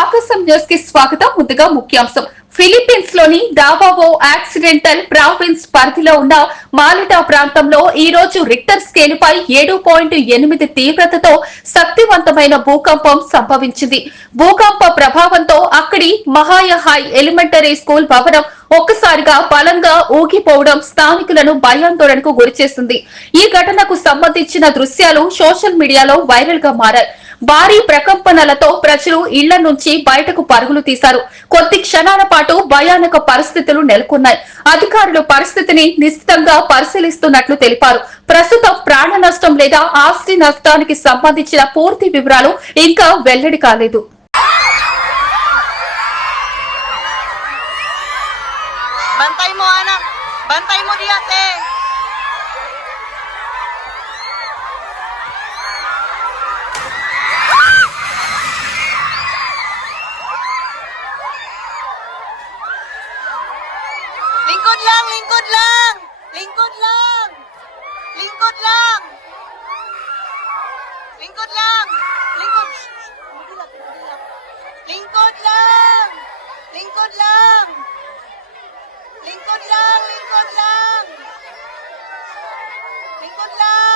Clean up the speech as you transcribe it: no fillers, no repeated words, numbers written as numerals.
ఆకాశం న్యూస్ కి స్వాగతం. ముందుగా ముఖ్యాంశం. ఫిలిప్పీన్స్ లోని దావావో యాక్సిడెంటల్ ప్రావిన్స్ పరిధిలో ఉన్న మాలిటా ప్రాంతంలో ఈ రోజు రిక్టర్ స్కేలుపై 7.8 తీవ్రతతో శక్తివంతమైన భూకంపం సంభవించింది. భూకంప ప్రభావంతో అక్కడి మహాయ హై ఎలిమెంటరీ స్కూల్ భవనం ఒక్కసారిగా బలంగా ఊగిపోవడం స్థానికులను భయాందోళనకు గురిచేసింది. ఈ ఘటనకు సంబంధించిన దృశ్యాలు సోషల్ మీడియాలో వైరల్ గా మారాయి. భారీ ప్రకంపనలతో ప్రజలు ఇళ్ల నుంచి బయటకు పరుగులు తీశారు. కొద్ది క్షణాల పాటు భయానక పరిస్థితులు నెలకొన్నాయి. అధికారులు పరిస్థితిని నిశితంగా పరిశీలిస్తున్నట్లు తెలిపారు. ప్రస్తుతం ప్రాణ నష్టం లేదా ఆస్తి నష్టానికి సంబంధించిన పూర్తి వివరాలు ఇంకా వెల్లడి కాలేదు. Bantay mo, anak. Bantay mo di ate. Lingkod lang, lingkod lang. Lingkod lang. Lingkod lang. Lingkod lang. Lingkod. Lingkod lang. Lingkod lang. Lingkod lang, lingkod lang. Lingkod lang.